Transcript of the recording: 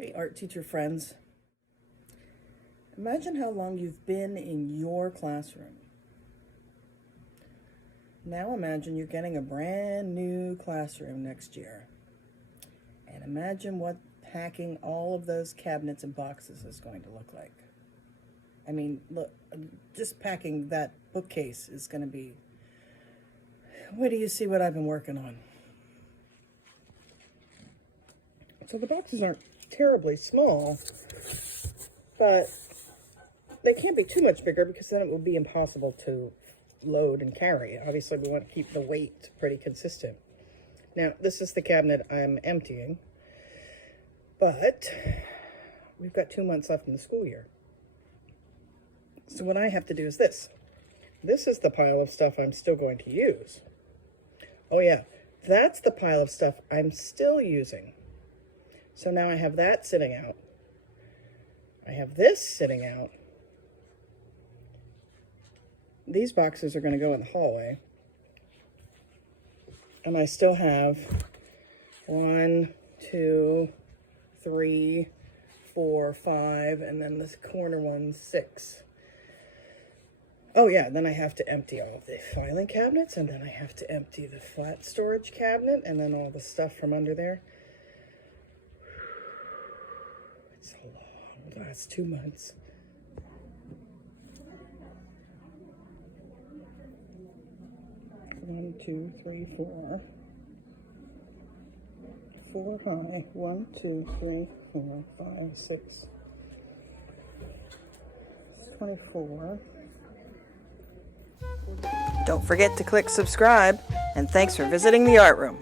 Hey, art teacher friends. Imagine how long you've been in your classroom. Now imagine you're getting a brand new classroom next year. And imagine what packing all of those cabinets and boxes is going to look like. I mean, look, just packing that bookcase is going to be... Wait till you see what I've been working on. So the boxes aren't terribly small, but they can't be too much bigger because then it will be impossible to load and carry. Obviously, we want to keep the weight pretty consistent. Now, this is the cabinet I'm emptying, but we've got 2 months left in the school year. So what I have to do is this. This is the pile of stuff I'm still going to use. Oh yeah, that's the pile of stuff I'm still using. So now I have that sitting out. I have this sitting out. These boxes are going to go in the hallway. And I still have 1, 2, 3, 4, 5, and then this corner one, 6. Oh yeah, then I have to empty all of the filing cabinets, and then I have to empty the flat storage cabinet, and then all the stuff from under there. It's a long last 2 months. One, 2, 3, 4. 4 high. 1, 2, 3, 4, 5, 6. 24. Don't forget to click subscribe, and thanks for visiting the art room.